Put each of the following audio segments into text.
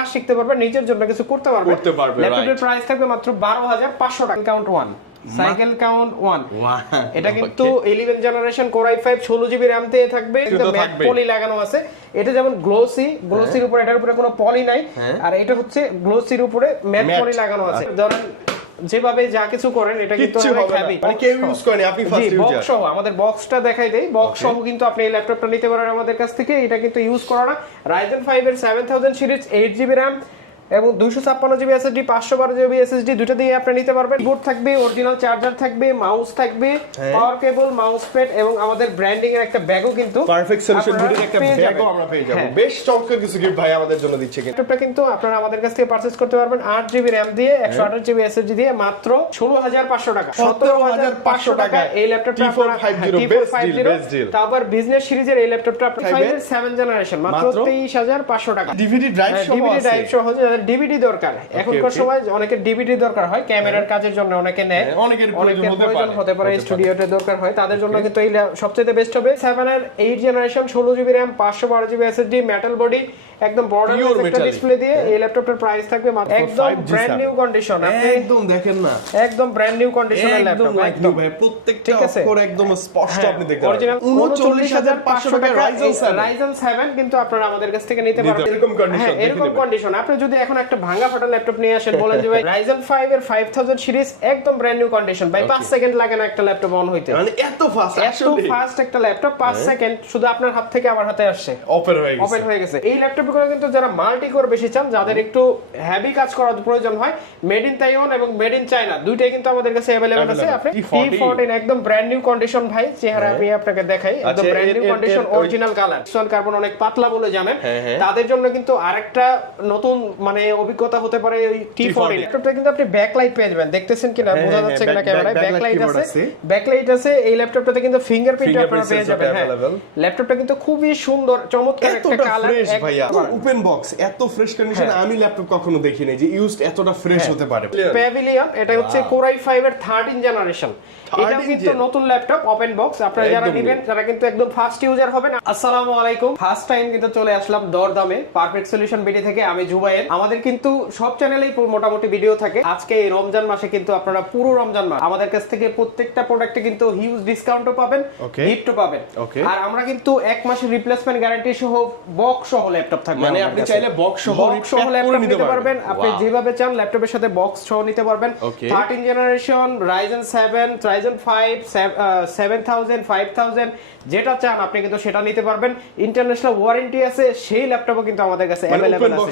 কাজ শিখতে পারবে, নিজের জন্য কিছু করতে পারবে। ল্যাপটপের প্রাইস থাকবে মাত্র 12,500 টাকা। কাউন্ট 1 সাইকেল কাউন্ট 1, এটা কিন্তু 11 generation core i5 16GB RAM দিয়ে থাকবে, কিন্তু ম্যাট পলি লাগানো আছে। এটা যেমন গ্লোসির উপরে, এটার উপরে কোনো পলি নাই, আর এটা হচ্ছে গ্লোসির উপরে ম্যাট পলি লাগানো আছে। ধরেন যেভাবে যা কিছু করেন এটা কিন্তু অনেক হেভি, মানে কেউ ইউজ করেনি, আপনি ফার্স্ট ইউজার। বক্স সহ আমাদের বক্সটা দেখাই দেই, বক্স সহ কিন্তু আপনি এই ল্যাপটপটা নিতে পারেন আমাদের কাছ থেকে। এটা কিন্তু ইউজ করা না, Ryzen 5 এর 7000 সিরিজ 8GB র‍্যাম এবং 256GB SSD 512GB SSD দুটো দিয়ে আপনি নিতে পারবেন। কিবোর্ড থাকবে, অরিজিনাল চার্জার থাকবে, মাউস থাকবে, পাওয়ার কেবল, মাউস প্যাড এবং আমাদের ব্র্যান্ডিং এর একটা ব্যাগও কিন্তু পারফেক্ট সলিউশন ভিডিওর একটা ব্যাগও আমরা পেয়ে যাব। বেশ চমৎকার কিছু গিফট ভাই আমাদের জন্য দিচ্ছে। ল্যাপটপটা কিন্তু আপনারা আমাদের কাছ থেকে পারচেজ করতে পারবেন 8GB র‍্যাম দিয়ে 128GB SSD দিয়ে মাত্র 16500 টাকা। 17500 টাকা এই ল্যাপটপটা T450 তারপর বিজনেস সিরিজের এই ল্যাপটপটা আপনি 5 এর 7 জেনারেশন মাত্র 23500 টাকা। ডিভিডি ড্রাইভ সহ আছে। ডিভিডি দরকার এখনকার সময়, অনেকের ডিভিডি দরকার হয় ক্যামেরার কাজের জন্য, অনেকে নেয়, অনেকের প্রয়োজন হতে পারে, স্টুডিওতে দরকার হয়, তাদের জন্য কিন্তু এই সবচেয়ে বেস্ট হবে। 7 এর 8 generation 16GB RAM 512GB SSD metal body একদম বর্ডারলেস একটা ডিসপ্লে দিয়ে এই ল্যাপটপটার প্রাইস থাকবে একদম ব্র্যান্ড নিউ কন্ডিশন। একদম দেখেন না, একদম ব্র্যান্ড নিউ কন্ডিশনের ল্যাপটপ, একদম ভাই প্রত্যেকটা অক্ষর একদম স্পষ্ট আপনি দেখতে পারবেন। অরিজিনাল 39500 টাকা Ryzen 7 কিন্তু আপনারা আমাদের কাছ থেকে নিতে পারবেন এরকম কন্ডিশন। এরকম কন্ডিশন আপনি যদি এখন একটা ভাঙা ফাটা ল্যাপটপ নিয়ে আসেন, বলেন যে ভাই Ryzen 5 এর 5000 সিরিজ একদম ব্র্যান্ড নিউ কন্ডিশন, ভাই 5 সেকেন্ড লাগে না একটা ল্যাপটপ অন হইতে, মানে এত ফাস্ট একটা ল্যাপটপ 5 সেকেন্ড শুধু আপনার হাত থেকে আমার হাতে আসছে, ওপেন হয়ে গেছে। এই ল্যাপটপগুলো কিন্তু যারা মাল্টি কোর বেশি চান, যাদের একটু হেভি কাজ করার প্রয়োজন হয়, মেড ইন তাইওয়ান এবং মেড ইন চায়না দুইটাই কিন্তু আমাদের কাছে अवेलेबल আছে। আপনি T14 একদম ব্র্যান্ড নিউ কন্ডিশন ভাই, চেহারা আমি আপনাকে দেখাই, একদম brand new condition original colour. সন কার্বন অনেক পাতলা বলে জানেন, তাদের জন্য কিন্তু আরেকটা নতুন মানে অভিজ্ঞতা হতে পারে ওই T14 ল্যাপটপটা। কিন্তু আপনি ব্যাকলাইট পেয়ে যাবেন, দেখতেছেন কিনা বোঝা যাচ্ছে কিনা ক্যামেরায়, ব্যাকলাইট আছে এই ল্যাপটপটাতে, কিন্তু ফিঙ্গারপ্রিন্ট আপনারা পেয়ে যাবেন। হ্যাঁ, ল্যাপটপটা কিন্তু খুবই সুন্দর চমৎকার একটা কালার, ভাইয়া ওপেন বক্স এত ফ্রেশ কন্ডিশন আমি ল্যাপটপ কখনো দেখিনি যে ইউজড এতটা ফ্রেশ হতে পারে। প্যাভিলিয়ন এটা হচ্ছে কোর i5 এর 13 জেনারেশন, এটাও কিন্তু নতুন ল্যাপটপ ওপেন বক্স। আপনারা যারা নেবেন তারা কিন্তু একদম ফার্স্ট ইউজার হবেন। আসসালামু আলাইকুম, ফার্স্ট টাইম কিন্তু চলে আসলাম দরদামে পারফেক্ট সলিউশন ভিডিও থেকে, আমি জুবায়ের। আমাদের কিন্তু সব চ্যানেলেই মোটামুটি ভিডিও থাকে। আজকে এই রমজান মাসে কিন্তু আপনারা পুরো রমজান মাস আমাদের কাছ থেকে প্রত্যেকটা প্রোডাক্টে কিন্তু হিউজ ডিসকাউন্টও পাবেন, গিফটও পাবেন। আর আমরা কিন্তু এক মাসের রিপ্লেসমেন্ট গ্যারান্টি সহ বক্স সহ ল্যাপটপ থাকবে, মানে আপনি চাইলে বক্স সহ ল্যাপটপ নিতে পারবেন। আপনি যেভাবে চান ল্যাপটপের সাথে বক্স সহ নিতে পারবেন। 13 জেনারেশন Ryzen 7 Ryzen 5 7000 5000 যেটা চান আপনি কিন্তু সেটা নিতে পারবেন। ইন্টারন্যাশনাল ওয়ারেন্টি আছে, সেই ল্যাপটপও কিন্তু আমাদের কাছে अवेलेबल আছে।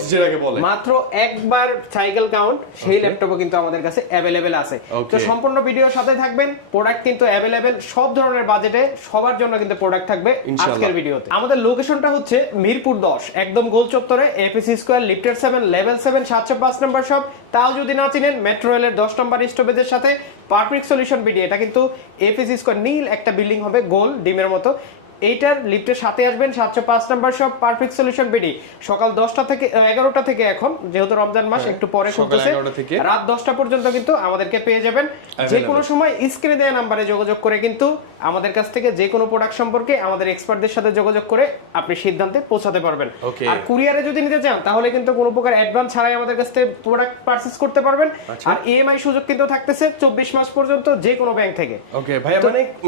মাত্র একবার সাইকেল কাউন্ট সেই ল্যাপটপও কিন্তু আমাদের কাছে अवेलेबल আছে। তো সম্পূর্ণ ভিডিওর সাথে থাকবেন। প্রোডাক্ট কিন্তু अवेलेबल সব ধরনের বাজেটে, সবার জন্য কিন্তু প্রোডাক্ট থাকবে আজকের ভিডিওতে। আমাদের লোকেশনটা হচ্ছে মিরপুর 10 একদম গোল চত্বরে, এপিসি স্কয়ার, লিফটের 7 লেভেল 7 705 নম্বর শপ। তাও যদি না চিনেন, মেট্রো রেলের 10 নম্বর স্টপেজের সাথে পারফেক্ট সলিউশন ভিডিও। এটা কিন্তু এপিসি স্কয়ার নীল একটা বিল্ডিং হবে, গোল ডিমের মতো। এইটার লিফটের সাথে আসবেন, 705 number shop, perfect solution BD. সকাল 10টা থেকে 11টা থেকে, এখন যেহেতু রমজান মাস একটু পরে খুলতেছে, রাত 10টা পর্যন্ত কিন্তু আমাদেরকে পেয়ে যাবেন। যে কোনো সময় স্ক্রিনে দেওয়া নাম্বারে যোগাযোগ করে কিন্তু আমাদের কাছ থেকে যে কোনো প্রোডাক্ট সম্পর্কে আমাদের এক্সপার্টদের সাথে যোগাযোগ করে আপনি সিদ্ধান্তে পৌঁছাতে পারবেন। আর কুরিয়ারে যদি নিতে চান তাহলে কিন্তু কোনো প্রকার অ্যাডভান্স ছাড়াই আমাদের কাছ থেকে প্রোডাক্ট পারচেজ করতে পারবেন। আর ইএমআই সুযোগ কিন্তু থাকতেছে 24 মাস পর্যন্ত যে কোনো ব্যাংক থেকে। ওকে ভাইয়া,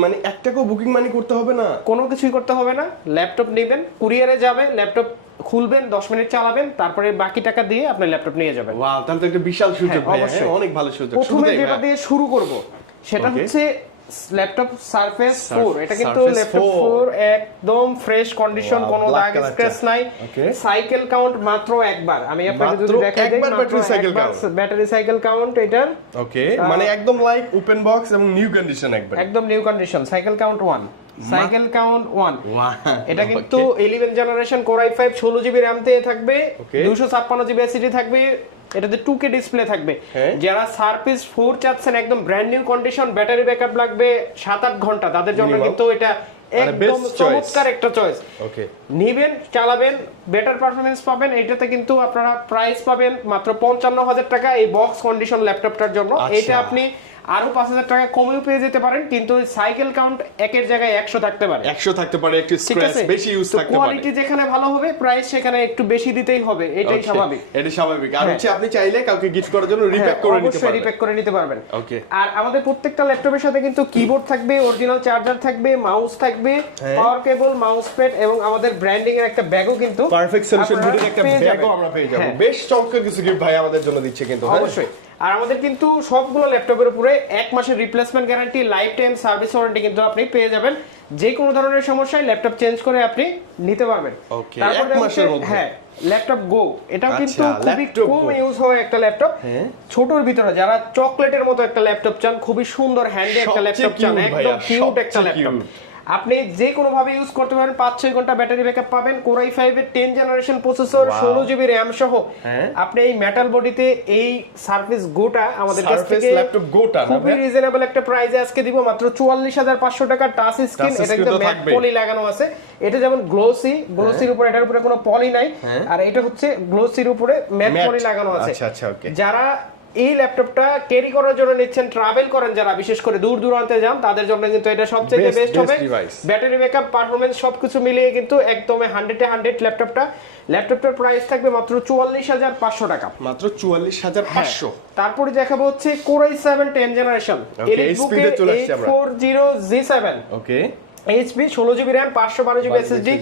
মানে একটাকেও বুকিং মানি করতে হবে না, কোনো কিছুই করতে হবে না। ল্যাপটপ নেবেন, কুরিয়ারে যাবে, ল্যাপটপ খুলবেন, 10 মিনিট চালাবেন, তারপরে বাকি টাকা দিয়ে আপনি ল্যাপটপ নিয়ে যাবেন। ওয়াও, তাহলে তো একটা বিশাল সুযোগ ভাই, অনেক ভালো সুযোগ। প্রথমে যেটা দিয়ে শুরু করব সেটা হচ্ছে ল্যাপটপ সারফেস 4। এটা কিন্তু ল্যাপটপ 4 একদম ফ্রেশ কন্ডিশন, কোনো দাগ স্ক্র্যাচ নাই। সাইকেল কাউন্ট মাত্র একবার, আমি আপনাকে যদি দেখাই দেই, ব্যাটারি সাইকেল কাউন্ট এটার। ওকে, মানে একদম লাইক ওপেন বক্স এবং নিউ কন্ডিশন, একদম new condition. Cycle count 1, cycle count 1। এটা কিন্তু 11 generation core i5 16GB RAM দিয়ে থাকবে, 256GB SSD থাকবে, এটাতে 2K ডিসপ্লে থাকবে। যারা সারফেস 4 চাচ্ছেন একদম brand new condition, battery backup লাগবে 7-8 ঘন্টা, তাদের জন্য কিন্তু এটা একদম চমৎকার একটা চয়েস। ওকে, নিবেন, চালাবেন, বেটার পারফরমেন্স পাবেন। এটাতে কিন্তু আপনারা প্রাইস পাবেন মাত্র 55,000 টাকা এই বক্স কন্ডিশন ল্যাপটপটার জন্য। এটা আপনি আরো 5,000 টাকা কমেও পেয়ে যেতে পারেন, কিন্তু সাইকেল কাউন্ট একের জায়গায় 100 থাকতে পারে, 100 থাকতে পারে, একটু স্ক্র্যাচ বেশি ইউজ থাকতে পারে। কোয়ালিটি যেখানে ভালো হবে প্রাইস সেখানে একটু বেশি দিতেই হবে, এটাই স্বাভাবিক। এটা স্বাভাবিক। আর হচ্ছে আপনি চাইলে কাউকে গিফট করার জন্য রিপ্যাক করে নিতে পারবেন, রিপ্যাক করে নিতে পারবেন। ওকে। আর আমাদের প্রত্যেকটা ল্যাপটপের সাথে কিন্তু কিবোর্ড থাকবে, অরিজিনাল চার্জার থাকবে, মাউস থাকবে, পাওয়ার কেবল, মাউস প্যাড এবং আমাদের ব্র্যান্ডিং এর একটা ব্যাগও কিন্তু পারফেক্ট সলিউশন ভিডিওর একটা ব্যাগও আমরা পেয়ে যাব। বেশ চমৎকার কিছু গিফট ভাই আমাদের জন্য দিচ্ছে কিন্তু। অবশ্যই। আর আমাদের কিন্তু সবগুলো ল্যাপটপের উপরে 1 মাসের replacement guarantee, life time service warranty কিন্তু আপনি পেয়ে যাবেন। যে কোনো ধরনের সমস্যায় ল্যাপটপ চেঞ্জ করে আপনি নিতে পারবেন। ওকে, 1 মাসের মধ্যে। হ্যাঁ, ল্যাপটপ গো, এটাও কিন্তু খুবই কম ইউজ হয় একটা ল্যাপটপ। ছোটর ভিতরে যারা চকলেটের মতো একটা ল্যাপটপ চান, খুবই সুন্দর হ্যান্ডি একটা ল্যাপটপ চান, একদম কিউট একটা ল্যাপটপ, আপনি যে কোনো ভাবে ইউজ করতে পারেন। 5-6 ঘন্টা ব্যাটারি ব্যাকআপ পাবেন। Core i5 এর 10 জেনারেশন প্রসেসর, 16 জিবি র‍্যাম সহ আপনি এই মেটাল বডিতে এই সার্ভিস গোটা আমাদের কাছ থেকে ল্যাপটপ গোটা খুবই রিজনেবল একটা প্রাইসে আজকে দিব মাত্র 44,500 টাকা। টাচ স্ক্রিন, এটা কিন্তু ম্যাট পলি লাগানো আছে। এটা যেমন গ্লোসির উপরে, এটার উপরে কোনো পলি নাই, আর এটা হচ্ছে গ্লোসির উপরে ম্যাট পলি লাগানো আছে। আচ্ছা আচ্ছা, ওকে। যারা এই ল্যাপটপটা ক্যারি করার জন্য নিচ্ছেন, ট্রাভেল করেন যারা, বিশেষ করে দূর দূরান্তে যান, তাদের জন্য কিন্তু এটা সবচেয়ে বেস্ট হবে। ব্যাটারি ব্যাকআপ, পারফরম্যান্স সবকিছু মিলিয়ে কিন্তু একদমই 100 এ 100 ল্যাপটপটার প্রাইস থাকবে মাত্র 44,500 টাকা। মাত্র 44,500। তারপরে দেখাবো হচ্ছে Core i7 10 জেনারেশন, এইচপি তে চলে আসছে আমরা, 840G7, okay. HP, 16 GB RAM, 512 GB SSD.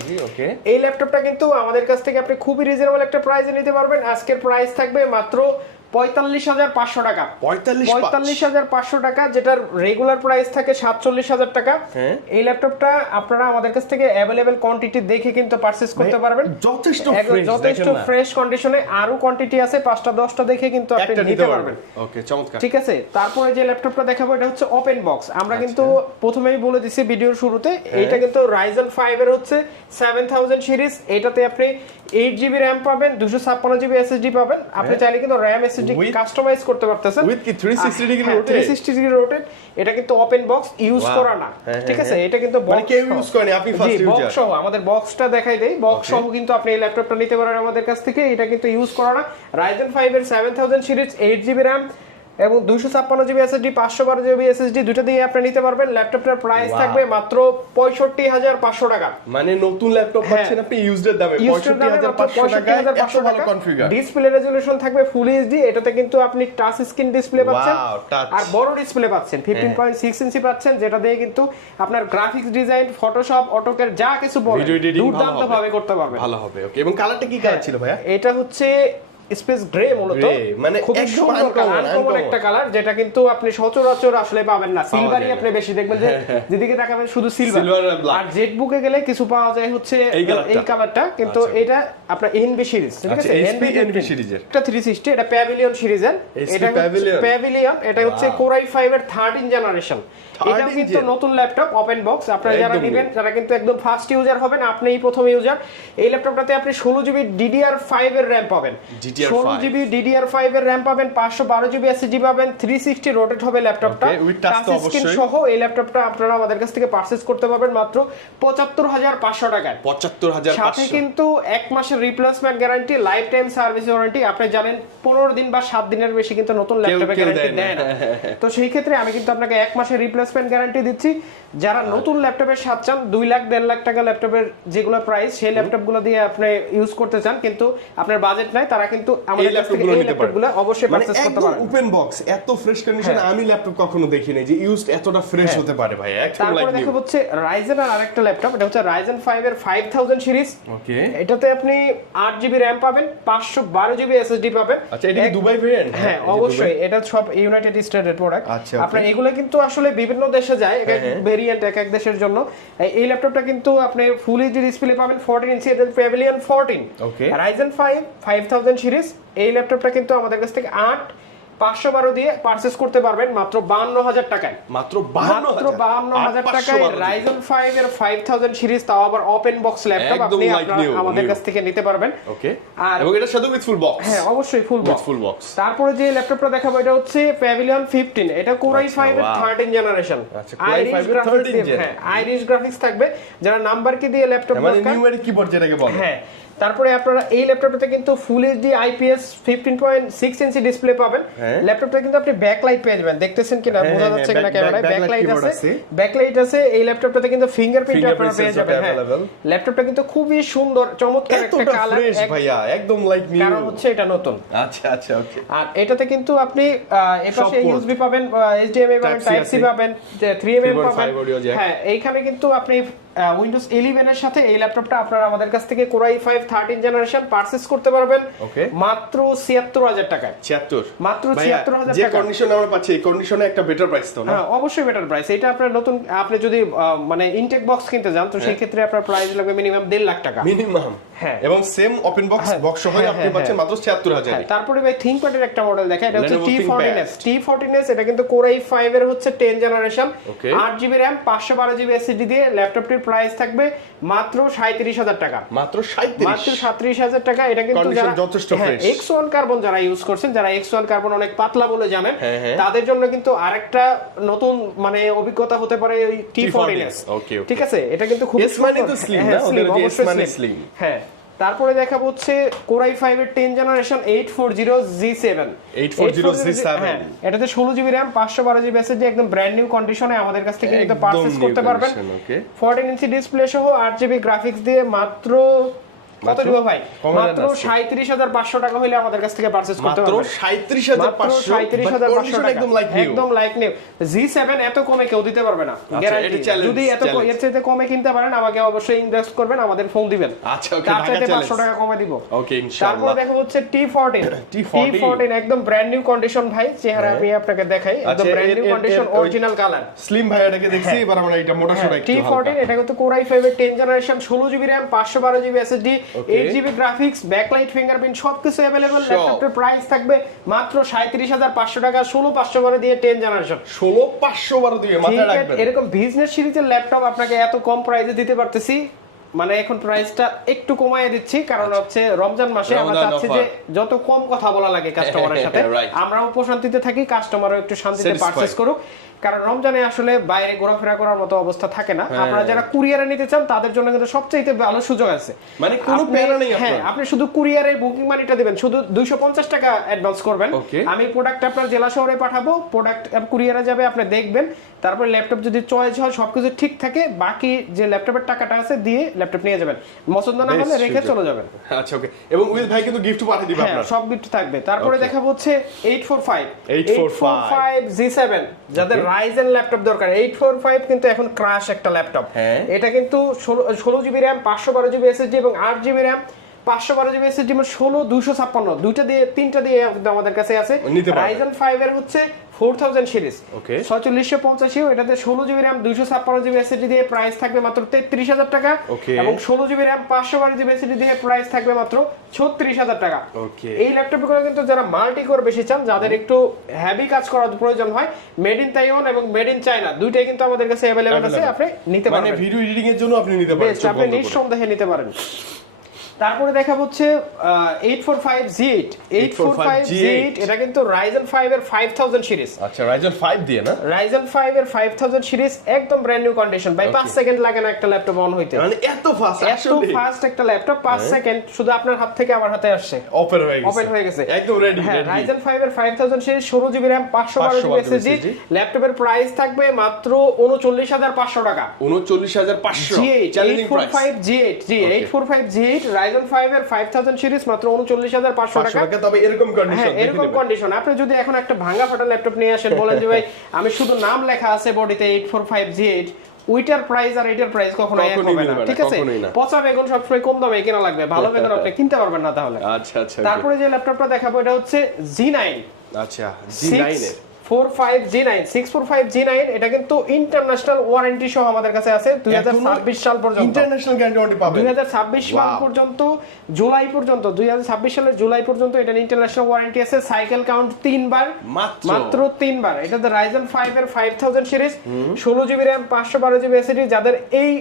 এই ল্যাপটপটা কিন্তু আমাদের কাছ থেকে আপনি খুবই রিজনেবল একটা প্রাইসে নিতে পারবেন। আজকের প্রাইস থাকবে মাত্র 45,500 টাকা। 45,500 টাকা, যেটার রেগুলার প্রাইস থাকে 47,000 টাকা। এই ল্যাপটপটা আপনারা আমাদের কাছ থেকে अवेलेबल কোয়ান্টিটি দেখে কিন্তু পারচেজ করতে পারবেন। যথেষ্ট ফ্রেশ কন্ডিশনে, আরো কোয়ান্টিটি আছে 5টা 10টা দেখে কিন্তু আপনি নিতে পারবেন। ওকে, চমৎকার। ঠিক আছে। তারপরে যে ল্যাপটপটা দেখাবো এটা হচ্ছে ওপেন বক্স। আমরা কিন্তু প্রথমেই বলে দিছি ভিডিওর শুরুতে, এটা কিন্তু Ryzen 5 এর হচ্ছে 7000 সিরিজ। এটাতে আপনি 8 জিবি র‍্যাম পাবেন, 256 জিবি এসএসডি পাবেন। আপনি চাইলে কিন্তু র‍্যাম এসএসডি কাস্টমাইজ করতে পারতেছেন উইথ কি 360 ডিগ্রি রোটেট। 360 degree rotate. এটা কিন্তু ওপেন বক্স, ইউজ করা না, ঠিক আছে। এটা কিন্তু মানে কেউ ইউজ করেনি, আপনি ফার্স্ট ইউজার। বক্স সহ, আমাদের বক্সটা দেখাই দেই, বক্স সহ কিন্তু আপনি এই ল্যাপটপটা নিতে পারেন আমাদের কাছ থেকে। এটা কিন্তু ইউজ করা না। Ryzen 5 এর 7000 সিরিজ, 8 জিবি র‍্যাম এবং 256 জিবি এসএসডি, 512 জিবি এসএসডি, দুটো দিয়ে আপনি নিতে পারবেন। ল্যাপটপটার প্রাইস থাকবে মাত্র 65,500 টাকা। মানে নতুন ল্যাপটপ পাচ্ছেন আপনি ইউজড দামে 65,500 টাকায়, এত ভালো কনফিগার। ডিসপ্লে রেজোলিউশন থাকবে ফুল এইচডি। এটাতে কিন্তু আপনি টাচ স্ক্রিন ডিসপ্লে পাচ্ছেন, আর বড় ডিসপ্লে পাচ্ছেন, 15.6 ইঞ্চি পাচ্ছেন, যেটা দিয়ে কিন্তু আপনার গ্রাফিক্স ডিজাইন, ফটোশপ, অটোক্যাড যা কিছু বলেন দুর্দান্ত ভাবে করতে পারবেন। ভালো হবে। ওকে, এবং কালারটা কি কালার ছিল ভাইয়া? এটা হচ্ছে স্পেস গ্রে, মূলত মানে খুব সুন্দর কালার, আনকমন একটা কালার, যেটা কিন্তু আপনি সচরাচর আসলে পাবেন না। সিলভারই আপনি বেশি দেখবেন, যে যেদিকে তাকাবেন শুধু সিলভার। আর জেট বুকে গেলে কিছু পাওয়া যায় হচ্ছে এই কালারটা, কিন্তু এটা আপনার এনবি সিরিজ, ঠিক আছে। এনবি সিরিজের এটা 360, এটা প্যাভিলিয়ন সিরিজের। এটা প্যাভিলিয়ন, এটা হচ্ছে Core i5 এর 13 জেনারেশন। এটাও কিন্তু নতুন ল্যাপটপ, ওপেন বক্স। আপনারা যারা নেবেন, যারা কিন্তু একদম ফার্স্ট ইউজার হবেন, আপনিই প্রথম ইউজার। এই ল্যাপটপটাতে আপনি 16 জিবি DDR5 এর র‍্যাম পাবেন, 16 জিবি DDR5 এর র‍্যাম পাবেন, 512 জিবি এসএসডি পাবেন, 360 রোটেট হবে ল্যাপটপটা, টাচ স্ক্রিন সহ। এই ল্যাপটপটা আপনারা আমাদের কাছ থেকে পারচেজ করতে পারবেন মাত্র 75,500 টাকায়। 75,500 সাথে কিন্তু 1 মাসের replacement guarantee, life time service warranty. আপনি জানেন 15 দিন বা 7 দিনের বেশি কিন্তু নতুন ল্যাপটপে গ্যারান্টি দেয় না। তো সেই ক্ষেত্রে আমি কিন্তু আপনাকে 1 মাসের রিপ্লেসমেন্ট গ্যারান্টি দিচ্ছি। যারা নতুন ল্যাপটপের স্বাদ চান, 2 লাখ 1.5 লাখ টাকা ল্যাপটপের যেগুলো প্রাইস, সেই ল্যাপটপগুলো দিয়ে আপনি ইউজ করতে চান, কিন্তু আপনার বাজেট নাই, তারা কিন্তু আমাদের কাছ থেকে এই ল্যাপটপগুলো অবশ্যই পারচেজ করতে পারেন। ওপেন বক্স, এত ফ্রেশ কন্ডিশনে আমি ল্যাপটপ কখনো দেখি নাই যে ইউজড এতটা ফ্রেশ হতে পারে ভাই, একদম লাইক নিউ। তারপরে দেখো হচ্ছে Ryzen এর আরেকটা ল্যাপটপ, এটা হচ্ছে Ryzen 5 এর 5000 সিরিজ। ওকে, এটাতে আপনি 8 জিবি র‍্যাম পাবেন, 512 জিবি এসএসডি পাবেন। আচ্ছা, এটা কি দুবাই ভেরিয়েন্ট? হ্যাঁ, অবশ্যই, এটা সব ইউনাইটেড স্টেটের প্রোডাক্ট। আপনার এগুলো কিন্তু আসলে বিভিন্ন দেশে যায়, এক এক ভেরিয়েন্ট এক এক দেশের জন্য। এই ল্যাপটপটা কিন্তু আপনি ফুল এইচডি ডিসপ্লে পাবেন, 14 ইঞ্চি, এটা প্যাভিলিয়ন 14। ওকে, Ryzen 5 5000 সিরিজ। এই ল্যাপটপটা কিন্তু আমাদের কাছ থেকে 8 512 দিয়ে পারচেজ করতে পারবেন মাত্র 52000 টাকায়। মাত্র মাত্র 52000 টাকায় Ryzen 5 এর 5000 সিরিজ, তাও আবার ওপেন বক্স ল্যাপটপ আপনি আমাদের কাছ থেকে নিতে পারবেন। ওকে, আর এবং এটার সাথে উইথ ফুল বক্স। হ্যাঁ অবশ্যই ফুল বক্স। তারপরে যে ল্যাপটপটা দেখাবো এটা হচ্ছে Pavilion 15, এটা Core i5 এর 13 জেনারেশন। আইরিশ গ্রাফিক্স থাকবে, যারা নাম্বার কি দিয়ে ল্যাপটপ দরকার, মানে নিউমেরিক কিবোর্ড যেটাকে বলে। হ্যাঁ, তারপরে আপনারা এই ল্যাপটপটাতে কিন্তু full HD IPS 15.6 inch display পাবেন। ল্যাপটপটা কিন্তু আপনি ব্যাকলাইট পেয়ে যাবেন, দেখতেছেন কিনা বোঝা যাচ্ছে কিনা ক্যামেরায়, ব্যাকলাইট আছে। এই ল্যাপটপটাতে কিন্তু ফিঙ্গারপ্রিন্ট আপনারা পেয়ে যাবেন। হ্যাঁ, ল্যাপটপটা কিন্তু খুবই সুন্দর চমৎকার একটা কালার, ভাইয়া একদম লাইক নিউ, কারণ হচ্ছে এটা নতুন। আচ্ছা ওকে। আর এটাতে কিন্তু আপনি এপাশে ইউএসবি পাবেন, এইচডিএমআই পাবেন, টাইপ সি পাবেন, 3mm পাবেন। হ্যাঁ, এইখানে কিন্তু আপনি উইন্ডোজ 11 এর সাথে এই ল্যাপটপটা আপনারা আমাদের কাছ থেকে Core i5 13 জেনারেশন পারচেজ করতে পারবেন মাত্র 76000 টাকায়। 76 মাত্র 76000 টাকা। যে কন্ডিশনে আমরা পাচ্ছি এই কন্ডিশনে একটা বেটার প্রাইস তো না? হ্যাঁ অবশ্যই বেটার প্রাইস। এটা আপনার নতুন, আপনি যদি মানে ইনটেক বক্স কিনতে যান তো সেই ক্ষেত্রে আপনার প্রাইস লাগবে মিনিমাম 1.5 লাখ টাকা মিনিমাম। হ্যাঁ, এবং সেম ওপেন বক্স সহ আপনি পাচ্ছেন মাত্র 76000 এ। তারপরে ভাই থিংকপ্যাডের একটা মডেল দেখা, এটা হচ্ছে T14s। এটা কিন্তু Core i5 এর হচ্ছে 10 generation, 8GB RAM 512GB SSD দিয়ে ল্যাপটপটির প্রাইস থাকবে মাত্র 37000 টাকা। মাত্র 37000 টাকা। এটা কিন্তু যারা X1 কার্বন যারা ইউজ করছেন, যারা X1 কার্বন অনেক পাতলা বলে জানেন, তাদের জন্য কিন্তু আরেকটা নতুন মানে অভিজ্ঞতা হতে পারে ওই T14s। ঠিক আছে, এটা কিন্তু খুব স্লিম না, ওদের যে স্লিম। হ্যাঁ, তারপরে দেখাবো হচ্ছে Core i5 এর 10 জেনারেশন 840G7। হ্যাঁ, এটাতে 16GB RAM 512GB SSD, একদম ব্র্যান্ড নিউ কন্ডিশনে আমাদের কাছ থেকে কিন্তু পারচেজ করতে পারবেন। 14 ইঞ্চি ডিসপ্লে সহ 8GB গ্রাফিক্স দিয়ে মাত্র কত দিব ভাই? মাত্র 37500 টাকা হইলে আমাদের কাছ থেকে পারচেজ করতে পারবেন। মাত্র 37500 একদম লাইক নিউ। G7 এত কমে কেউ দিতে পারবে না, গ্যারান্টি। যদি এত এর চাইতে কমে কিনতে পারেন আমাকে অবশ্যই ইনভেস্ট করবেন, আমাদের ফোন দিবেন। আচ্ছা ওকে, তার চাইতে 500 টাকা কমে দিব। ওকে ইনশাআল্লাহ। তারপর দেখো হচ্ছে T14 একদম ব্র্যান্ড নিউ কন্ডিশন ভাই, চেহারা আমি আপনাকে দেখাই, একদম brand new condition, original colour. Slim ভাই এটাকে দেখছি, এবার আমরা এটা মোটা সোটা একটু T14 এটা কিন্তু Core i5 এর 10 generation, 16GB RAM 512GB SSD, 8GB graphics, backlight, fingerprint সবকিছু अवेलेबल। ল্যাপটপের প্রাইস থাকবে মাত্র 37500 টাকা, 16512 দিয়ে 10 জেনারেশন। 16512 দিয়ে মাথায় রাখবেন। এরকম বিজনেস সিরিজের ল্যাপটপ আপনাকে এত কম প্রাইসে দিতে পারতেছি, মানে এখন প্রাইসটা একটু কমায় দিচ্ছি, কারণ হচ্ছে রমজান মাসে আমরা চাচ্ছি যে যত কম কথা বলা লাগে কাস্টমারের সাথে, আমরাও প্রশান্তিতে থাকি, কাস্টমারও একটু শান্তিতে পারচেজ করুক। কারণ রমজানে আসলে বাইরে ঘোরাফেরা করার মতো অবস্থা থাকে না। আপনারা যারা কুরিয়ারে নিতে চান তাদের জন্য কিন্তু সবচেয়ে ভালো সুযোগ আছে, মানে কোনো প্যারা নেই। হ্যাঁ, আপনি শুধু কুরিয়ারে বুকিং মানিটা দিবেন, শুধু 250 টাকা অ্যাডভান্স করবেন। আমি প্রোডাক্ট আপনার জেলা শহরে পাঠাবো, প্রোডাক্ট কুরিয়ারে যাবে, আপনি দেখবেন, তারপর ল্যাপটপ যদি চয়েস হয় সবকিছু ঠিক থাকে, বাকি যে ল্যাপটপের টাকাটা আছে দিয়ে ল্যাপটপ নিয়ে যাবেন, পছন্দ না হলে রেখে চলে যাবেন। আচ্ছা ওকে, এবং উইল ভাই কিন্তু গিফট পাঠিয়ে দিবেন আপনারা, সব গিফট থাকবে। তারপরে দেখাবো হচ্ছে 845 G7, যাদের Ryzen ল্যাপটপ দরকার। 845 কিন্তু এখন ক্রাশ একটা ল্যাপটপ। এটা কিন্তু 16GB RAM 512GB SSD এবং 8GB RAM 512GB SSD, 16256 দুইটা দিয়ে তিনটা দিয়ে আমাদের কাছে আছে। Ryzen 5 এর হচ্ছে 4000 সিরিজ 4650, এটাতে 16GB RAM 256GB SSD দিয়ে প্রাইস থাকবে মাত্র 33000 টাকা, এবং 16GB RAM 512GB SSD দিয়ে প্রাইস থাকবে মাত্র 36000 টাকা। এই ল্যাপটপগুলো কিন্তু যারা মাল্টি কোর বেশি চান, যাদের একটু হেভি কাজ করার প্রয়োজন হয়, মেড ইন তাইওয়ান এবং মেড ইন চায়না দুইটাই কিন্তু আমাদের কাছে अवेलेबल আছে, আপনি নিতে পারেন। মানে ভিডিও এডিটিং এর জন্য আপনি নিতে পারেন, আপনি নিঃসন্দেহে নিতে পারেন। তারপরে দেখা হচ্ছে 845G8 এটা কিন্তু Ryzen 5 এর 5000 সিরিজ। আচ্ছা, Ryzen 5 দিয়ে না? Ryzen 5 এর 5000 সিরিজ, একদম ব্র্যান্ড নিউ কন্ডিশন ভাই। 5 সেকেন্ড লাগে না একটা ল্যাপটপ অন হইতে, মানে এত ফাস্ট একটা ল্যাপটপ 5 সেকেন্ড শুধু আপনার হাত থেকে আমার হাতে আসছে, ওপেন হয়ে গেছে, একদম রেডি। Ryzen 5 এর 5000 series, 16GB RAM 512GB SSD, ল্যাপটপের প্রাইস থাকবে মাত্র 39500 টাকা। 39500 চ্যালেঞ্জিং প্রাইস। 845G8 Ryzen 5 এর 5000 সিরিজ মাত্র 39500 টাকা। তবে এরকম কন্ডিশন, এরকম কন্ডিশন। আপনি যদি এখন একটা ভাঙা ফাটা ল্যাপটপ নিয়ে আসেন, বলেন যে ভাই আমি শুধু নাম লেখা আছে বডিতে 845G8, উইটার প্রাইস আর এটার প্রাইস কখনো এক হবে না, ঠিক আছে? পচা বেগুন সবসময় কম দামে কেনা লাগবে, ভালো বেগুন আপনি কিনতে পারবেন না তাহলে। আচ্ছা। তারপরে যে ল্যাপটপটা দেখাবো এটা হচ্ছে G9। আচ্ছা, G9 এর 645G9 645G9 এটা কিন্তু ইন্টারন্যাশনাল ওয়ারেন্টি সহ আমাদের কাছে আছে 2026 সাল পর্যন্ত ইন্টারন্যাশনাল গ্যারান্টি পাবেন 2026 সাল পর্যন্ত জুলাই পর্যন্ত 2026 সালের জুলাই পর্যন্ত এটা ইন্টারন্যাশনাল ওয়ারেন্টি আছে সাইকেল কাউন্ট 3 বার মাত্র 3 বার এটা তো Ryzen 5 এর 5000 series 16GB RAM 512GB SSD যাদের এই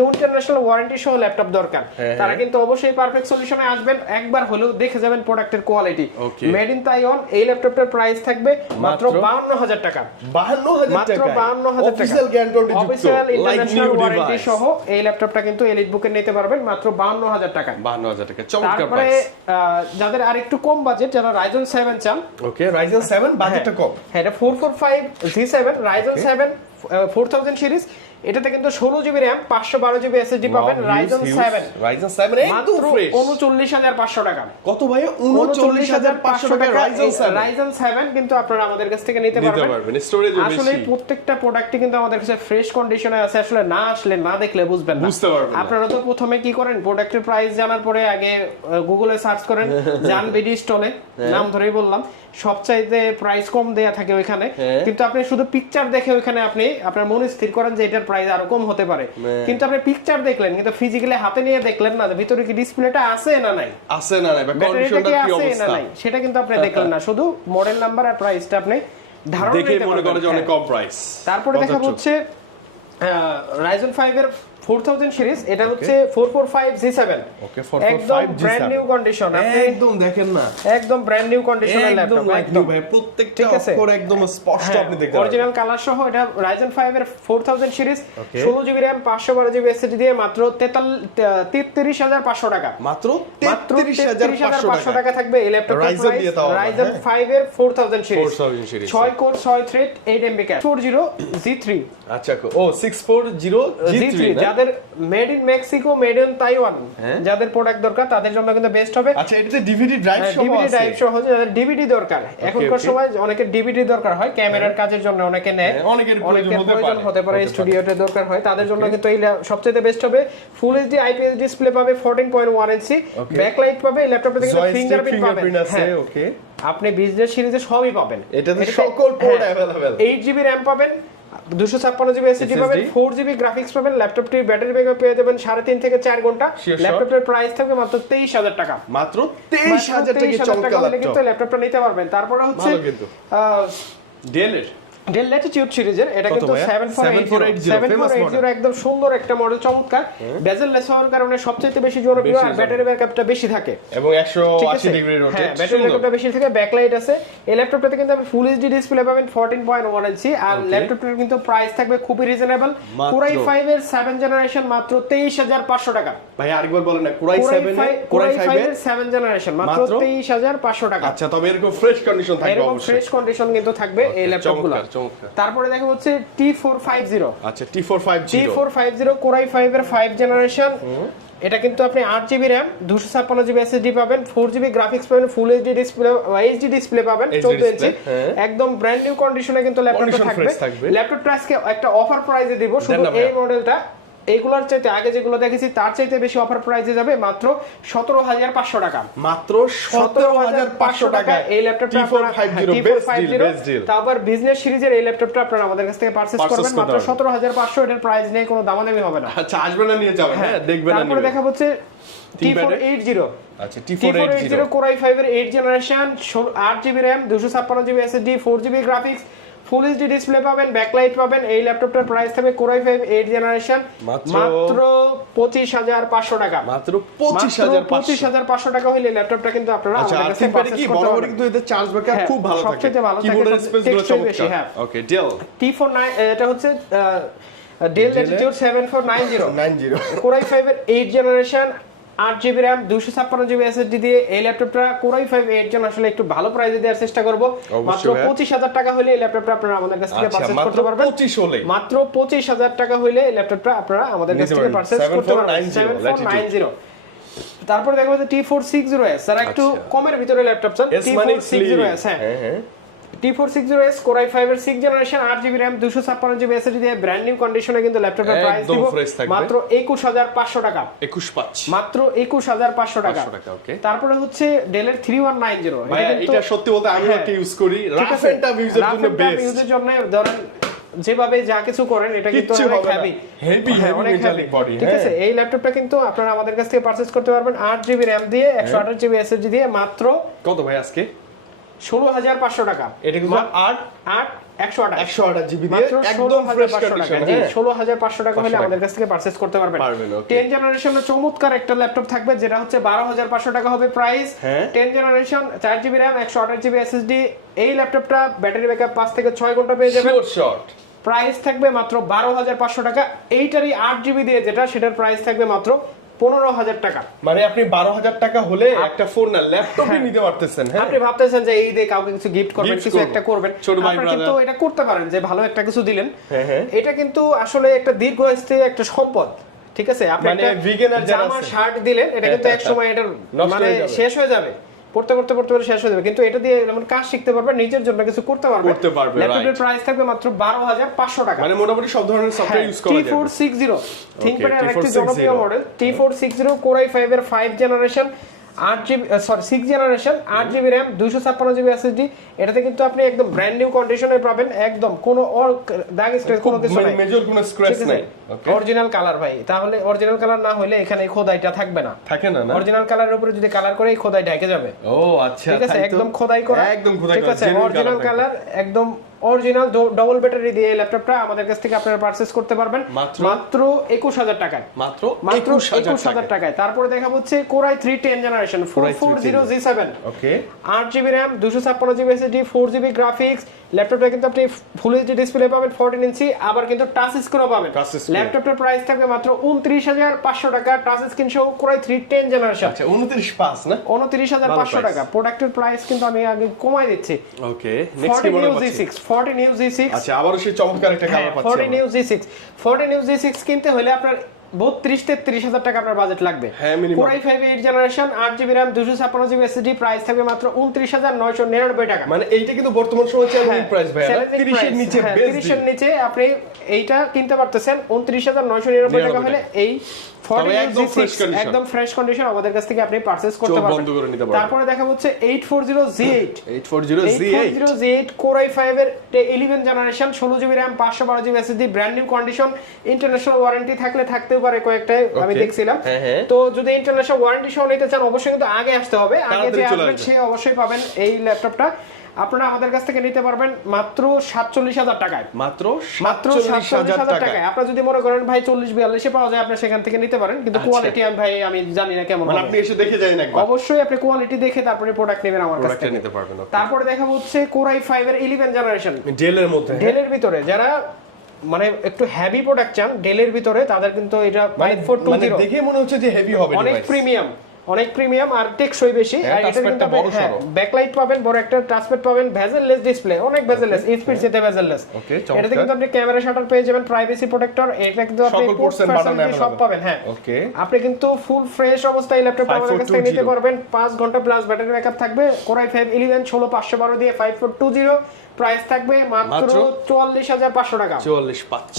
ইন্টারন্যাশনাল ওয়ারেন্টি সহ ল্যাপটপ দরকার তারা কিন্তু অবশ্যই পারফেক্ট সলিউশনে আসবেন একবার হলেও দেখে যাবেন প্রোডাক্টের কোয়ালিটি মেড ইন তাইওয়ান এই ল্যাপটপটার প্রাইস থাকবে মাত্র 52000 টাকা 52000 মাত্র টাকা 52000 টাকা অফিশিয়াল গ্যারান্টি যুক্ত অফিশিয়াল ইন্টারন্যাশনাল ওয়ারেন্টি সহ এই ল্যাপটপটা কিন্তু এলিট বুকে নিতে পারবেন মাত্র 52000 টাকা 52000 টাকা চমৎকার তারপরে প্রাইস যাদের আরেকটু কম বাজেট যারা Ryzen 7 চান ওকে Ryzen 7 বাজেটটা কম হ্যাঁ এটা 445G7 Ryzen 7 4000 সিরিজ এটাতে কিন্তু 16GB RAM 512GB SSD পাবেন Ryzen 7 একদম ফ্রেশ 39500 টাকা কত ভাই 39500 টাকা Ryzen 7 কিন্তু আপনারা আমাদের কাছ থেকে নিতে পারবেন স্টোরেজ আসলে প্রত্যেকটা প্রোডাক্টই কিন্তু আমাদের কাছে ফ্রেশ কন্ডিশনে আছে আসলে না আসলে না দেখলে বুঝবেন না বুঝতে পারবেন আপনারা তো প্রথমে কি করেন প্রোডাক্টের প্রাইস জানার পরে আগে গুগলে সার্চ করেন জান বিডি স্টলে নাম ধরেই বললাম সবচাইতে প্রাইস কম দেয়া থাকে ওইখানে কিন্তু আপনি শুধু পিকচার দেখে ওইখানে আপনি আপনার মনে স্থির করেন যে এটার প্রাইস আরো কম হতে পারে কিন্তু আপনি পিকচার দেখলেন কিন্তু ফিজিক্যালি হাতে নিয়ে দেখলেন না ভিতরে কি ডিসপ্লেটা আছে না নাই বা কন্ডিশনটা কি অবস্থা সেটা কিন্তু আপনি দেখলেন না শুধু মডেল নাম্বার আর প্রাইসটা আপনি ধারণা দেখে নিতে মনে পারবেন করেন যে অনেক কম প্রাইস তারপরে দেখা হচ্ছে Ryzen 5 এর 4000 সিরিজ এটা হচ্ছে 445G7 ওকে একদম ব্র্যান্ড নিউ কন্ডিশন একদম দেখেন না একদম ব্র্যান্ড নিউ কন্ডিশনের ল্যাপটপ একদম ভাই প্রত্যেকটা অক্ষর একদম স্পষ্ট আপনি দেখতে পাবেন অরিজিনাল কালার সহ এটা Ryzen 5 এর 4000 series 16GB RAM 512GB SSD দিয়ে মাত্র 33500 টাকা মাত্র 33500 টাকা থাকবে এই ল্যাপটপের প্রাইস Ryzen 5 এর 4000 series 6 core 6 thread 8 MB cash 40G3 আচ্ছা ও 640G3 যাদের made in Mexico made in Taiwan যাদের প্রোডাক্ট দরকার তাদের জন্য কিন্তু বেস্ট হবে আচ্ছা এটাতে ডিভিডি ড্রাইভ সহ আছে ডিভিডি ড্রাইভ সহ যাদের ডিভিডি দরকার এখনকার সময় অনেকের ডিভিডি দরকার হয় ক্যামেরার কাজের জন্য অনেকে নেয় অনেকের প্রয়োজন হতে পারে স্টুডিওতে দরকার হয় তাদের জন্য কিন্তু এই সবচেয়ে বেস্ট হবে ফুল এইচডি আইপিএস ডিসপ্লে পাবে 14.1 ইঞ্চি ব্যাকলাইট পাবে এই ল্যাপটপে কিন্তু ফিঙ্গারপ্রিন্ট পাবেন আছে ওকে আপনি বিজনেস সিরিজে সবই পাবেন এটাতে সকল পোর্ট अवेलेबल 8GB RAM পাবেন 256GB SSD পাবেন 4GB গ্রাফিক্স পাবেন ল্যাপটপটির ব্যাটারি ব্যাকআপ পেয়ে যাবেন 3.5 থেকে 4 ঘন্টা ল্যাপটপের প্রাইস থাকবে মাত্র 23000 টাকা মাত্র 23000 টাকা চমৎকার ল্যাপটপ কিন্তু ল্যাপটপটা নিতে পারবেন তারপরে হচ্ছে ডেল ল্যাটিটিউড সিরিজের এটা কিন্তু 7480 একদম সুন্দর একটা মডেল চমৎকার বেজেল লেস হওয়ার কারণে সবচেয়ে বেশি জনপ্রিয় আর ব্যাটারি ব্যাকআপটা বেশি থাকে এবং 180 ডিগ্রি রোটেট হ্যাঁ ব্যাটারি ব্যাকআপটা বেশি থাকে ব্যাকলাইট আছে এই ল্যাপটপটাতে কিন্তু আপনি ফুল এইচডি ডিসপ্লে পাবেন 14.1 ইঞ্চি আর ল্যাপটপটার কিন্তু প্রাইস থাকবে খুবই রিজনেবল কোরাই 5 এর 7 জেনারেশন মাত্র 23500 টাকা ভাই আরেকবার বলেন না কোরাই 5 এর 7 জেনারেশন মাত্র 23500 টাকা আচ্ছা তবে এরকম ফ্রেশ কন্ডিশন থাকবে এরকম ফ্রেশ কন্ডিশন কিন্তু থাকবে এই ল্যাপটপগুলো তারপরে দেখা হচ্ছে T450 আচ্ছা T450 কোরাই 5 এর 5 জেনারেশন এটা কিন্তু আপনি 8GB RAM 256GB SSD পাবেন 4GB গ্রাফিক্স পাবেন full HD display HD display পাবেন 14 ইঞ্চি একদম ব্র্যান্ড নিউ কন্ডিশনে কিন্তু ল্যাপটপটা থাকবে ল্যাপটপটা আজকে একটা অফার প্রাইসে দিব শুধু এই মডেলটা এইগুলোর চাইতে আগে যেগুলো দেখেছি তার চাইতে বেশি অফার প্রাইসে যাবে মাত্র 17500 টাকা মাত্র 17500 টাকা এই ল্যাপটপটা আপনারা T450 তারপর বিজনেস সিরিজের এই ল্যাপটপটা আপনারা আমাদের কাছ থেকে পারচেজ করবেন মাত্র 17500 এটার প্রাইস নেই কোনো দামাদামি হবে না আচ্ছা আসবেন না নিয়ে যাবেন হ্যাঁ দেখবেন না তারপরে দেখা হচ্ছে T480 আচ্ছা T480 কোরাই 5 এর 8 generation 8GB RAM 256GB SSD 4GB graphics full HD display পাবেন ব্যাকলাইট পাবেন এই ল্যাপটপটার প্রাইস থাকবে কোরাই 5 8 জেনারেশন মাত্র 25500 টাকা মাত্র 25500 টাকা হইলে ল্যাপটপটা কিন্তু আপনারা আমাদের কাছে পারচেজ করতে পারবেন কিন্তু এতে চার্জ ব্যাকআপ খুব ভালো থাকে সবচেয়ে ভালো থাকে কিবোর্ডের স্পেসগুলো চমৎকার ওকে ডেল T49 এটা হচ্ছে ডেল ল্যাটিটিউড 7490 কোরাই 5 এর 8 generation 8GB RAM 256GB SSD দিয়ে এই ল্যাপটপটা কোরাই 5 8 জন আসলে একটু ভালো প্রাইসে দেওয়ার চেষ্টা করব মাত্র 25000 টাকা হলে এই ল্যাপটপটা আপনারা আমাদের কাছ থেকে পারচেজ করতে পারবেন মাত্র 25000 টাকা হলে এই ল্যাপটপটা আপনারা আমাদের কাছ থেকে পারচেজ করতে পারবেন 7490 তারপর দেখো যে T460S স্যার একটু কমের ভিতরে ল্যাপটপ চান T460S হ্যাঁ T460S Core i5 এর 6 generation 8GB RAM 256GB SSD দিয়ে ব্র্যান্ড নিউ কন্ডিশনে কিন্তু ল্যাপটপের প্রাইস দিব মাত্র 21500 টাকা। 21,500 মাত্র 21500 টাকা। ওকে। তারপরে হচ্ছে ডেলের 3190 ভাই এটা সত্যি বলতে আমি একটা ইউজ করি রাফ এন্ড টাফ ইউজের জন্য বেস্ট। ইউজের জন্য ধরেন যেভাবে যা কিছু করেন এটা কিন্তু অনেক হেভি অনেক মেটালিক বডি। ঠিক আছে, এই ল্যাপটপটা কিন্তু আপনারা আমাদের কাছ থেকে পারচেজ করতে পারবেন 8GB RAM দিয়ে 128GB SSD দিয়ে মাত্র কত ভাই আজকে 16500 টাকা। এটা কিন্তু 128GB দিয়ে একদম ফ্রেশ কন্ডিশন। 16500 টাকা হলে আমাদের কাছ থেকে পারচেজ করতে পারবেন। 10 জেনারেশনের চমৎকার একটা ল্যাপটপ থাকবে যেটা হচ্ছে 12500 টাকা হবে price. 10 generation 4GB RAM 128GB SSD এই ল্যাপটপটা ব্যাটারি ব্যাকআপ 5 থেকে 6 ঘন্টা পেয়ে যাবেন। শর্ট প্রাইস থাকবে মাত্র 12500 টাকা। এইটারই 8GB দিয়ে যেটা সেটার প্রাইস থাকবে মাত্র 15000 টাকা। মানে আপনি 12000 টাকা হলে একটা ফোন না ল্যাপটপই নিতে পারতেছেন। হ্যাঁ, আপনি ভাবতেছেন যে এই দিয়ে কাউকে কিছু গিফট করবেন, কিছু একটা করবেন, আপনি কিন্তু এটা করতে পারেন যে ভালো একটা কিছু দিলেন। এটা কিন্তু আসলে একটা দীর্ঘস্থায়ী একটা সম্পদ। ঠিক আছে, আপনি একটা জামা শার্ট দিলেন, এটা কিন্তু এক সময় এটা মানে শেষ হয়ে যাবে, পড়তে পড়তে পড়তে পড়তে শেষ হয়ে যাবে, কিন্তু এটা দিয়ে এমন কাজ শিখতে পারবেন, নিজের জন্য কিছু করতে পারবেন। ল্যাপটপের প্রাইস থাকবে মাত্র 12500 টাকা। মানে মোটামুটি সব ধরনের সফটওয়্যার ইউজ করা যাবে। T460 থিংকপ্যাডের একটা জনপ্রিয় মডেল T460 Core i5 এর 5 generation 6 generation 8GB RAM 256GB SSD। এটাতে কিন্তু আপনি একদম ব্র্যান্ড নিউ কন্ডিশনে পাবেন, একদম কোনো দাগ স্ক্র্যাচ কোনো কিছু নাই, মেজর কোনো স্ক্র্যাচ নাই। ওকে, অরিজিনাল কালার ভাই। তাহলে অরিজিনাল কালার না হলে এখানে এই খোদাইটা থাকবে না, থাকে না। অরিজিনাল কালারের উপরে যদি কালার করে এই খোদাই ঢেকে যাবে। ও আচ্ছা, ঠিক আছে, একদম খোদাই করা, একদম খোদাই করা, ঠিক আছে, অরিজিনাল কালার, একদম অরিজিনাল ডবল ব্যাটারি দিয়ে ল্যাপটপটা আমাদের কাছ থেকে আপনারা পারচেজ করতে পারবেন মাত্র 21000 টাকায়। মাত্র 21000 টাকায়। তারপরে দেখা হচ্ছে Core i3 10 জেনারেশন 440G7 ওকে, 8GB RAM 256GB SSD 4GB graphics. ল্যাপটপটা কিন্তু আপনি ফুল এইচডি ডিসপ্লে পাবেন 14 ইঞ্চি, আবার কিন্তু টাচ স্ক্রিনও পাবেন। ল্যাপটপটার প্রাইস থাকবে মাত্র 29500 টাকা, টাচ স্ক্রিন সহ Core i3 10 জেনারেশন। আচ্ছা 295 না, 29500 টাকা। প্রোডাক্টের প্রাইস কিন্তু আমি আগে কমাই দিচ্ছি। ওকে, নেক্সট কি মডেল পাচ্ছি? 40 নিউ G6। আচ্ছা, আবারও সেই চমৎকার একটা কালার পাচ্ছি। 40 নিউ G6 কিনতে হলে আপনার 32-33000 টাকা আপনার বাজেট লাগবে। Core i5 8 generation 8GB RAM 256GB SSD price থাকবে মাত্র 29999 টাকা। মানে এইটা কিন্তু বর্তমান সময়ে চ্যালেঞ্জিং প্রাইস ভাই, 30 এর নিচে বেস্ট 30 এর নিচে আপনি এইটা কিনতে পারতেছেন 29999 টাকা হলে এই 40 একদম ফ্রেশ কন্ডিশন আমাদের কাছ থেকে আপনি পারচেজ করতে পারবেন। তারপরে দেখা হচ্ছে 840Z8 Core i5 এর 11 generation 16GB RAM 512GB SSD brand new condition, international warranty থাকলে থাকতেও পারে কয়েকটা, আমি দেখছিলাম। তো যদি ইন্টারন্যাশনাল ওয়ারেন্টি সহ নিতে চান অবশ্যই কিন্তু আগে আসতে হবে, আগে যে আসবেন সে অবশ্যই পাবেন এই ল্যাপটপটা। আপনারা আমাদের কাছ থেকে নিতে পারবেন মাত্র 47000 টাকায়। মাত্র 47000 টাকায়। আপনারা যদি মনে করেন ভাই 40-42 পাওয়া যায়, আপনি সেখান থেকে নিতে পারেন, কিন্তু কোয়ালিটি আমি জানি না কেমন হবে। আপনি এসে দেখে যাবেন একবার, অবশ্যই আপনি কোয়ালিটি দেখে তারপরে প্রোডাক্ট নেবেন আমার কাছ থেকে নিতে পারবেন। তারপরে দেখাবো হচ্ছে Core i5 এর 11 জেনারেশন ডেলের মধ্যে, ডেলের ভিতরে যারা মানে একটু হেভি প্রোডাক্ট চান ডেলের ভিতরে, তাদের কিন্তু এটা 5420 দেখে মনে হচ্ছে যে হেভি হবে, অনেক প্রিমিয়াম আর টেকসই বেশি। আর এটা কিন্তু ব্যাকলাইট পাবেন, বড় একটা টাচপ্যাড পাবেন, ভেজেললেস ডিসপ্লে, অনেক ভেজেললেস, স্পিড যেতে ভেজেললেস। এটাতে কিন্তু আপনি ক্যামেরা শাটার পেয়ে যাবেন, প্রাইভেসি প্রোটেক্টর, এটা কিন্তু আপনি সব পাবেন। হ্যাঁ, ওকে, আপনি কিন্তু ফুল ফ্রেশ অবস্থায় ল্যাপটপ আমাদের কাছ থেকে নিতে পারবেন। 5 ঘন্টা প্লাস ব্যাটারি ব্যাকআপ থাকবে। Core i5 11 16512 দিয়ে 5420 প্রাইস থাকবে মাত্র 44500 টাকা।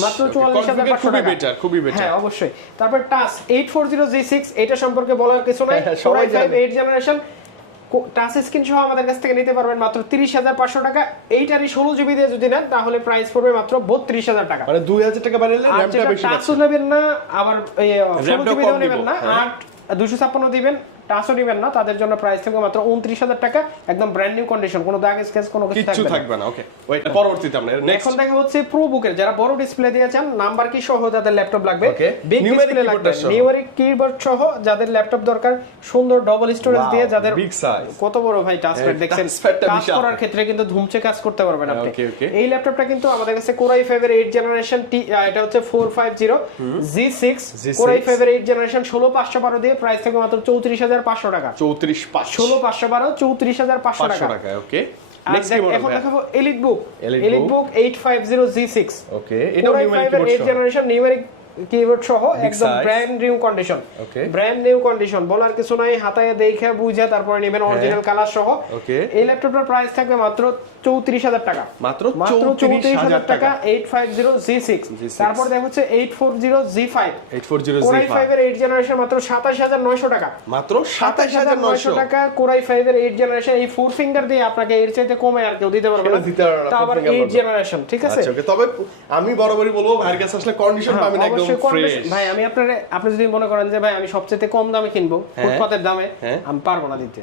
মাত্র 44500 টাকা, খুবই বেটার। হ্যাঁ, অবশ্যই। তারপর টাচ 840Z6, এটা সম্পর্কে বলার কিছু নাই। Core i5 8 generation touch screen সহ আমাদের কাছ থেকে নিতে পারবেন মাত্র 30500 টাকা। এইটারই 16GB দিয়ে যদি নেন তাহলে প্রাইস পড়বে মাত্র 32000 টাকা। মানে 2000 টাকা বাড়ালে র‍্যামটা বেশি পাচ্ছেন। টাচও নেবেন না, আবার 16GB দিও নেবেন না, 256 দিবেন, টাচও নেবেন না, তাদের জন্য প্রাইস থাকবে মাত্র 29000 টাকা। একদম ব্র্যান্ড নিউ কন্ডিশন, কোনো দাগ স্ক্র্যাচ কোনো কিছু থাকবে না। ওকে, ওয়েট, পরবর্তীতে আমরা এখন দেখা হচ্ছে প্রো বুকের যারা বড় ডিসপ্লে দিয়ে চান, নাম্বার কি সহ যাদের ল্যাপটপ লাগবে, বিগ ডিসপ্লে লাগবে, নিউমেরিক কিবোর্ড সহ যাদের ল্যাপটপ দরকার, সুন্দর ডবল স্টোরেজ দিয়ে যাদের বিগ সাইজ, কত বড় ভাই টাচপ্যাড দেখছেন, কাজ করার ক্ষেত্রে কিন্তু ধুমচে কাজ করতে পারবেন আপনি। এই ল্যাপটপটা কিন্তু আমাদের কাছে Core i5 এর 8 জেনারেশন, এটা হচ্ছে 450Z6 Core i5 এর 8 জেনারেশন 16512 দিয়ে প্রাইস থাকবে মাত্র 34500 টাকা। 16500 টাকা। ওকে, নেক্সট কি মডেল? এখন দেখাবো এলিট বুক 850Z6। ওকে, এটাও নিউমেরিক 8 জেনারেশন নিউমেরিক কিবোর্ড সহ Big একদম size. Brand new condition Okay. Brand new condition বলার কিছু নাই, হাতায় দেখে বুঝে তারপরে নেবেন অরিজিনাল কালার সহ। Okay. এই ল্যাপটপটার প্রাইস থাকবে মাত্র 34000 টাকা, মাত্র মাত্র 34000 টাকা। 850G6, তারপর দেখো হচ্ছে 840G5, 840 Core Z5 i5 এর 8 জেনারেশন মাত্র 27900 টাকা, মাত্র 27900 27900 টাকা। Core i5 এর 8 জেনারেশন এই 4 ফিঙ্গার দিয়ে আপনাকে এর চাইতে কমে আর কেউ দিতে পারবে না, কেউ দিতে পারবে না, তা আবার 4 finger 8 বলবো। জেনারেশন, ঠিক আছে? আচ্ছা ওকে, তবে আমি বরাবরই বলবো ভাইয়ের কাছে আসলে কন্ডিশন হ্যাঁ, পাবেন একদম অবশ্যই ফ্রেশ। condition- ভাই আমি আপনি যদি মনে করেন যে ভাই আমি সবচেয়ে কম দামে কিনবো ফুটপাতের দামে, হ্যাঁ। আমি পারবো না দিতে।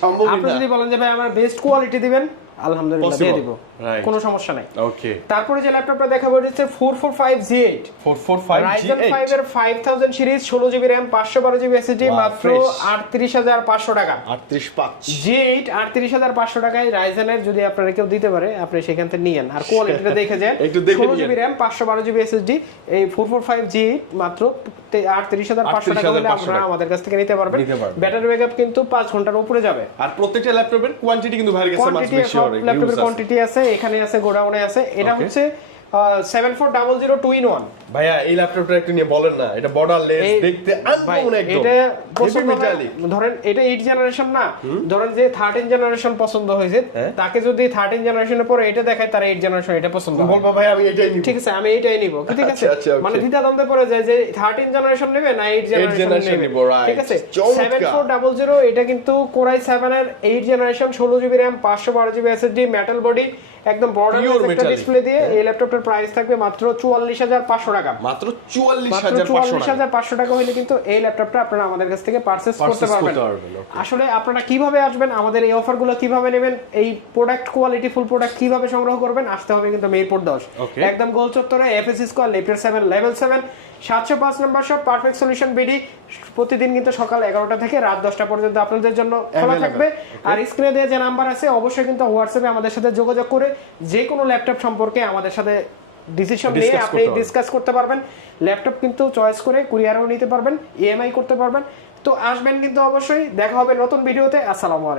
সম্ভবই আপনি না। যদি বলেন যে ভাই আমার বেস্ট কোয়ালিটি দিবেন, আলহামদুলিল্লাহ দিয়ে Possible, দিব, right. কোনো সমস্যা নাই। ওকে, তারপরে যে ল্যাপটপটা দেখাবো এটা হচ্ছে 445G8 445 Ryzen 5 G8 এর 5000 series 16GB RAM 512GB SSD Wow, মাত্র fresh. 38500 টাকা। 38.5 G8 38500 টাকায় Ryzen এর যদি আপনারা কেউ দিতে পারে আপনি সেখান থেকে নিয়েন, আর কোয়ালিটিটা দেখে যান। একটু দেখে 16GB RAM 512GB SSD এই 445G8 মাত্র 38500 টাকা হলে 38,500 আপনারা আমাদের কাছ থেকে নিতে পারবেন। নিতে পারবেন। ব্যাটারি ব্যাকআপ কিন্তু 5 ঘন্টার উপরে যাবে। আর প্রত্যেকটা ল্যাপটপের কোয়ান্টিটি কিন্তু ভাইয়ের কাছে মাছ কোয়ান্টিটি বেশি সব অনেক ল্যাপটপের ইউজ আছে। কোয়ান্টিটি আছে, এখানে আছে, গোডাউনে আছে। এটা Okay. হচ্ছে 7400 2-in-1 ভাইয়া এই ল্যাপটপটা একটু নিয়ে বলেন না, এটা বর্ডারলেস দেখতে আনকমন একদম এটা পছন্দ হয়, মেটালিক। ধরেন এটা 8 জেনারেশন না, ধরেন যে 13 জেনারেশন পছন্দ হয়েছে হ্যাঁ। তাকে যদি 13 জেনারেশনের পরে এটা দেখায় তার 8 জেনারেশন এটা পছন্দ হয়। বলবো ভাই আমি এটাই নিব। ঠিক আছে আমি এইটাই নিব, ঠিক আছে? আচ্ছা, আচ্ছা, okay. মানে দ্বিধা দ্বন্দ্বে পড়ে যায় যে 13 জেনারেশন নেবে না 8 জেনারেশন generation নেবে, নিব, right. ঠিক আছে? চমৎকার। 7400 এটা কিন্তু Core i7 এর 8 generation 16GB RAM 512GB SSD metal body একদম বর্ডার Pure একটা metallic. ডিসপ্লে দিয়ে এই ল্যাপটপটার প্রাইস থাকবে মাত্র 44500 টাকা। মাত্র মাত্র 44500 টাকা। 44500 টাকা হলে কিন্তু এই ল্যাপটপটা আপনারা আমাদের কাছ থেকে পারচেজ করতে পারবেন। okay. আসলে আপনারা কিভাবে আসবেন, আমাদের এই অফারগুলো কিভাবে নেবেন, এই প্রোডাক্ট কোয়ালিটি ফুল প্রোডাক্ট কিভাবে সংগ্রহ করবেন, আসতে হবে কিন্তু মিরপুর 10 Okay. একদম গোল চত্বরে এফএসসি স্কয়ার লেফটের 7 লেভেল 7 705 নম্বর শপ পারফেক্ট সলিউশন বিডি। প্রতিদিন কিন্তু সকাল 11টা থেকে রাত 10টা পর্যন্ত আপনাদের জন্য খোলা Available. থাকবে। আর স্ক্রিনে দেওয়া যে নাম্বার আছে অবশ্যই কিন্তু হোয়াটসঅ্যাপে আমাদের সাথে যোগাযোগ করে যে কোনো ল্যাপটপ সম্পর্কে আমাদের সাথে ডিসিশন নিয়ে Discuss আপনি করতে পারবেন। ডিসকাস করতে পারবেন। ল্যাপটপ কিন্তু চয়েস করে কুরিয়ারও নিতে পারবেন, ইএমআই করতে পারবেন। তো আসবেন কিন্তু অবশ্যই, দেখা হবে নতুন ভিডিওতে। আসসালামু আলাইকুম।